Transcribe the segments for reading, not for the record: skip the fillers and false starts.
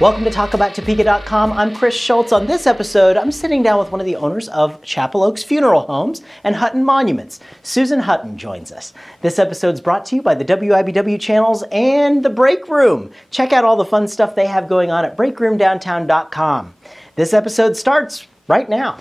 Welcome to TalkAboutTopeka.com. I'm Chris Schultz. On this episode, I'm sitting down with one of the owners of Chapel Oaks Funeral Homes and Hutton Monuments. Susan Hutton joins us. This episode's brought to you by the WIBW channels and the Break Room. Check out all the fun stuff they have going on at breakroomdowntown.com. This episode starts right now.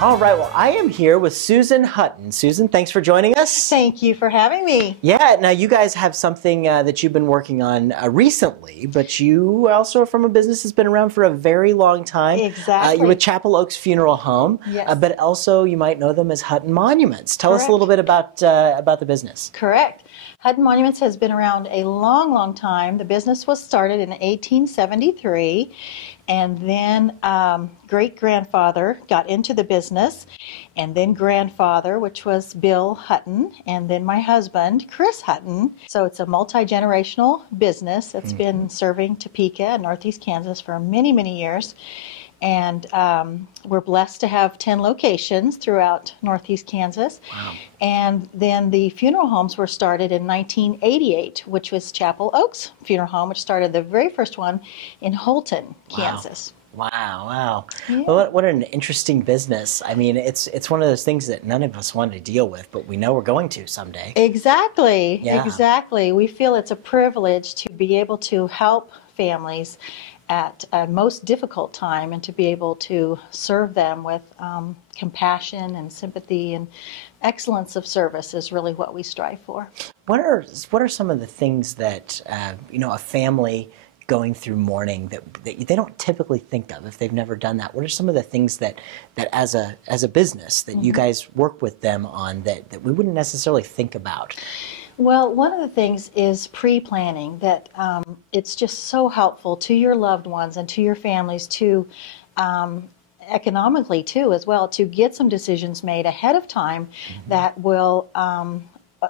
All right, well, I am here with Susan Hutton. Susan, thanks for joining us. Thank you for having me. Yeah, now you guys have something that you've been working on recently, but you also are from a business that's been around for a very long time. Exactly. You're with Chapel Oaks Funeral Home, Yes. But also you might know them as Hutton Monuments. Tell us a Correct. little bit about the business. Correct. Hutton Monuments has been around a long, long time. The business was started in 1873, and then great-grandfather got into the business, and then grandfather, which was Bill Hutton, and then my husband, Chris Hutton. So it's a multi-generational business that's been serving Topeka and Northeast Kansas for many, many years. And we're blessed to have 10 locations throughout Northeast Kansas. Wow. And then the funeral homes were started in 1988, which was Chapel Oaks Funeral Home, which started the very first one in Holton, Kansas. Wow, wow. Yeah. Well, what an interesting business. I mean, it's one of those things that none of us want to deal with, but we know we're going to someday. Exactly, Yeah. exactly. We feel it's a privilege to be able to help families at a most difficult time and to be able to serve them with compassion and sympathy and excellence of service is really what we strive for. What are some of the things that a family going through mourning that they don't typically think of if they've never done that? What are some of the things that as a business that you guys work with them on that we wouldn't necessarily think about? Well, one of the things is pre-planning, that it's just so helpful to your loved ones and to your families to economically too as well, to get some decisions made ahead of time that will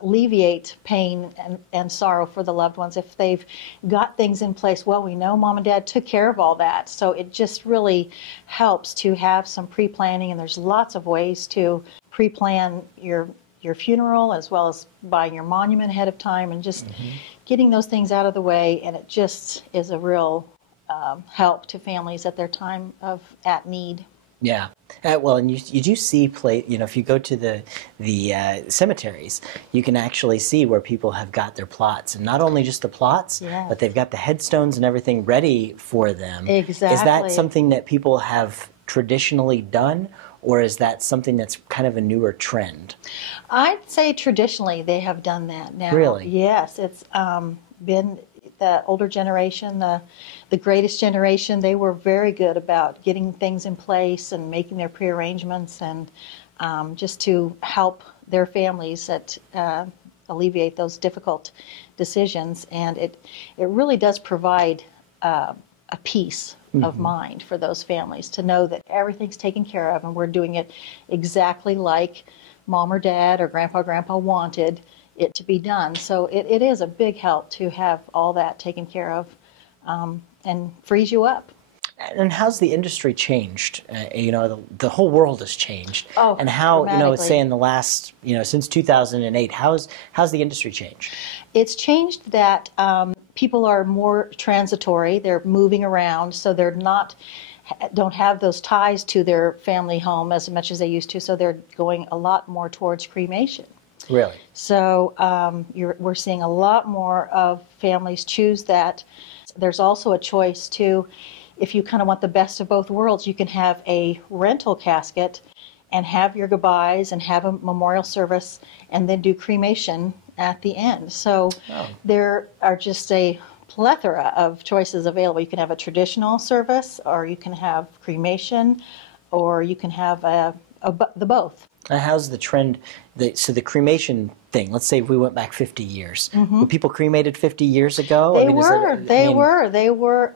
alleviate pain and sorrow for the loved ones. If they've got things in place, well, we know mom and dad took care of all that, so it just really helps to have some pre-planning, and there's lots of ways to pre-plan your funeral as well as buying your monument ahead of time and just getting those things out of the way, and it just is a real help to families at their time of need. Yeah. Well, and you do see if you go to the cemeteries, you can actually see where people have got their plots, and not only just the plots, Yes. but they've got the headstones and everything ready for them. Exactly. Is that something that people have traditionally done, or is that something that's kind of a newer trend? I'd say traditionally they have done that now. Really? Yes, it's been the older generation, the greatest generation. They were very good about getting things in place and making their prearrangements and just to help their families alleviate those difficult decisions. And it really does provide a peace of mind for those families to know that everything's taken care of and we're doing it exactly like mom or dad or grandpa wanted it to be done. So it is a big help to have all that taken care of and frees you up. And how's the industry changed? The whole world has changed. Oh, and how, dramatically. say in the last, since 2008, how's the industry changed? It's changed that people are more transitory. They're moving around, so they're don't have those ties to their family home as much as they used to. So they're going a lot more towards cremation. Really? So we're seeing a lot more of families choose that. There's also a choice to, if you kind of want the best of both worlds, you can have a rental casket and have your goodbyes and have a memorial service and then do cremation at the end. So there are just a plethora of choices available. You can have a traditional service, or you can have cremation, or you can have the both. Now, how's the trend? So the cremation thing, let's say if we went back 50 years, were people cremated 50 years ago? They were.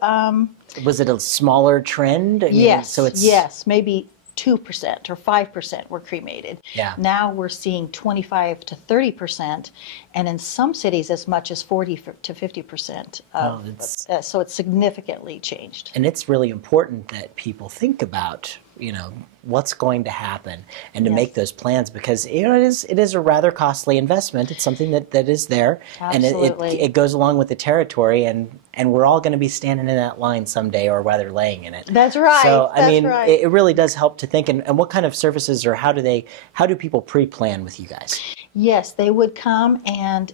Was it a smaller trend? Yes, maybe 2% or 5% were cremated. Yeah. Now we're seeing 25 to 30%, and in some cities as much as 40 to 50%. So it's significantly changed. And it's really important that people think about, what's going to happen and to make those plans, because it is a rather costly investment. It's something that is there. Absolutely. And it goes along with the territory, and we're all going to be standing in that line someday, or rather laying in it. That's right. So Right. it really does help to think. And what kind of services, or how do people pre-plan with you guys? Yes, they would come and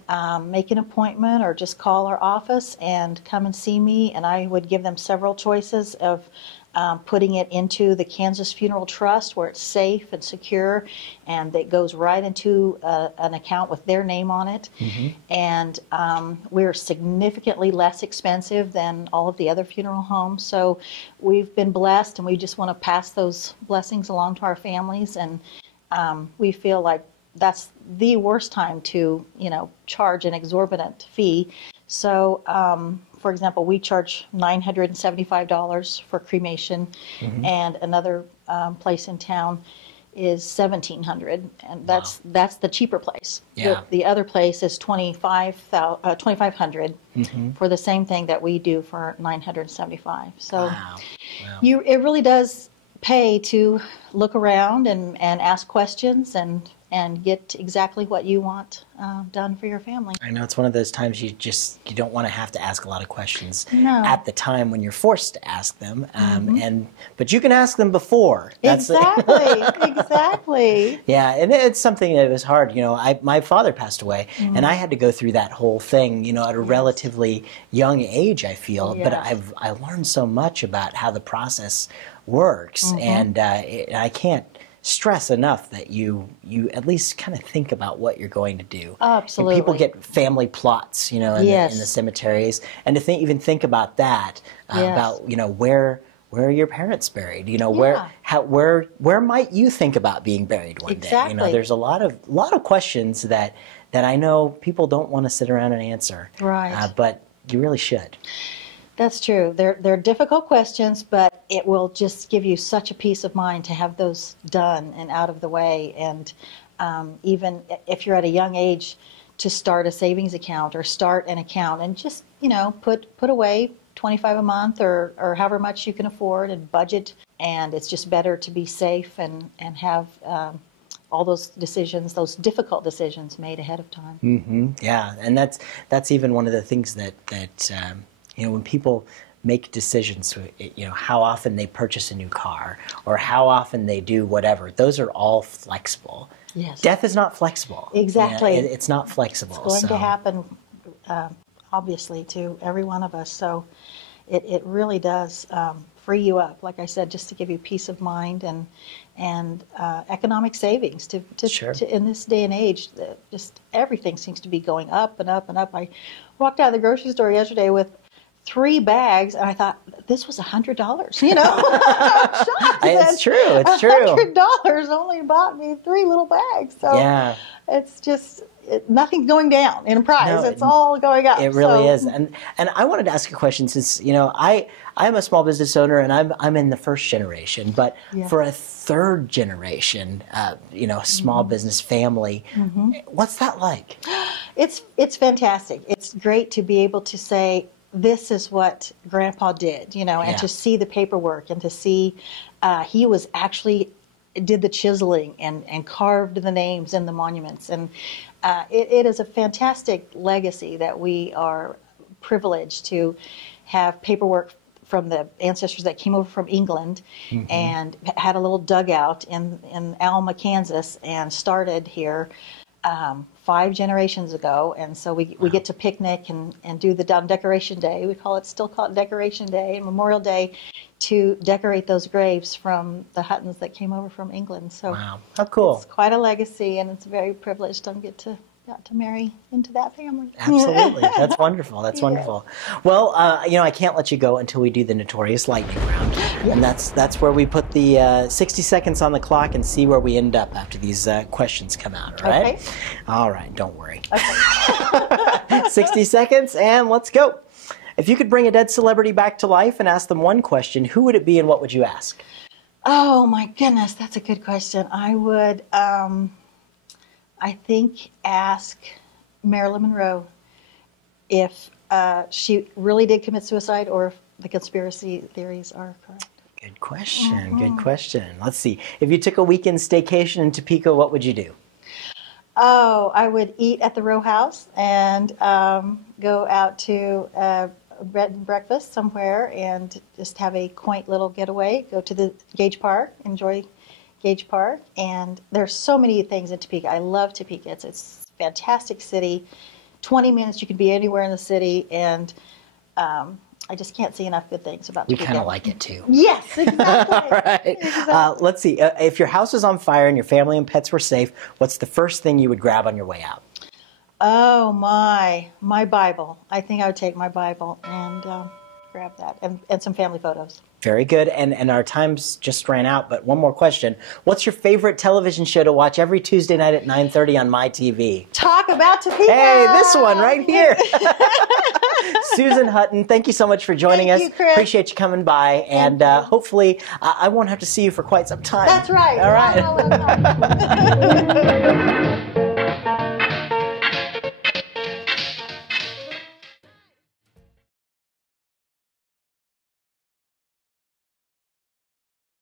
make an appointment, or just call our office and come and see me, and I would give them several choices of putting it into the Kansas Funeral Trust, where it's safe and secure, and it goes right into an account with their name on it. Mm-hmm. And we're significantly less expensive than all of the other funeral homes. So we've been blessed, and we just want to pass those blessings along to our families. And we feel like that's the worst time to, charge an exorbitant fee. So, for example, we charge $975 for cremation, mm-hmm. and another place in town is $1,700, and that's the cheaper place. Yeah. The other place is $2,500 mm-hmm. for the same thing that we do for $975. So, wow. It really does pay to look around and ask questions and get exactly what you want done for your family. I know it's one of those times you don't want to have to ask a lot of questions at the time when you're forced to ask them, mm-hmm. But you can ask them before. Exactly. Yeah, and it's something that was hard. My father passed away, mm-hmm. and I had to go through that whole thing, at a relatively young age, I feel. Yes. But I learned so much about how the process works, mm-hmm. and I can't stress enough that you at least kind of think about what you're going to do. Absolutely. And people get family plots, in the cemeteries, and to even think about that, about where are your parents buried? Where might you think about being buried one day? There's a lot of questions that I know people don't want to sit around and answer. Right. But you really should. That's true. They're difficult questions, but it will just give you such a peace of mind to have those done and out of the way. And even if you're at a young age, to start a savings account or start an account and just, put away $25 a month or however much you can afford and budget. And it's just better to be safe and have all those decisions, those difficult decisions, made ahead of time. Mm-hmm. Yeah, and that's even one of the things that when people make decisions, how often they purchase a new car or how often they do whatever, those are all flexible. Yes. Death is not flexible. Exactly. It's not flexible. It's going to happen, obviously, to every one of us. So it really does free you up, like I said, just to give you peace of mind and economic savings to in this day and age. Just everything seems to be going up and up and up. I walked out of the grocery store yesterday with 3 bags, and I thought, this was $100. It's true. It's true. $100 only bought me 3 little bags. So yeah, it's just nothing's going down in price. No, it's all going up. It really is. And I wanted to ask a question, since I'm a small business owner and I'm in the first generation, but for a third generation, small mm-hmm. business family, mm-hmm. what's that like? It's fantastic. It's great to be able to say, this is what Grandpa did, and to see the paperwork and to see he was actually did the chiseling and carved the names in the monuments. And it is a fantastic legacy that we are privileged to have paperwork from the ancestors that came over from England, mm-hmm. and had a little dugout in Alma, Kansas, and started here 5 generations ago. And so we get to picnic and do the Decoration Day. We still call it Decoration Day and Memorial Day, to decorate those graves from the Huttons that came over from England. So wow, how cool. It's quite a legacy, and it's very privileged to got to marry into that family. Absolutely. That's wonderful. That's wonderful. Well, I can't let you go until we do the notorious lightning round. Yes. And that's where we put the 60 seconds on the clock and see where we end up after these questions come out, all right? Okay. All right, don't worry. Okay. 60 seconds, and let's go. If you could bring a dead celebrity back to life and ask them one question, who would it be and what would you ask? Oh my goodness, that's a good question. I would, I think, ask Marilyn Monroe if she really did commit suicide or if the conspiracy theories are correct. Good question. Good question. Let's see. If you took a weekend staycation in Topeka, what would you do? Oh, I would eat at the row house and go out to a bed and breakfast somewhere and just have a quaint little getaway. Go to the Gage Park, enjoy Gage Park. And there's so many things in Topeka. I love Topeka. It's a fantastic city. 20 minutes, you can be anywhere in the city. And I just can't see enough good things about Topeka. We kind of like it too. Yes, exactly. All right. Exactly. Let's see. If your house was on fire and your family and pets were safe, what's the first thing you would grab on your way out? Oh, my Bible. I think I would take my Bible and grab that and some family photos. Very good. And our time's just ran out, but one more question. What's your favorite television show to watch every Tuesday night at 9:30 on my TV? Talk about Topeka. Hey, this one right here. Susan Hutton, thank you so much for joining us. Thank you, Chris. Appreciate you coming by, and hopefully I won't have to see you for quite some time. That's right. All right.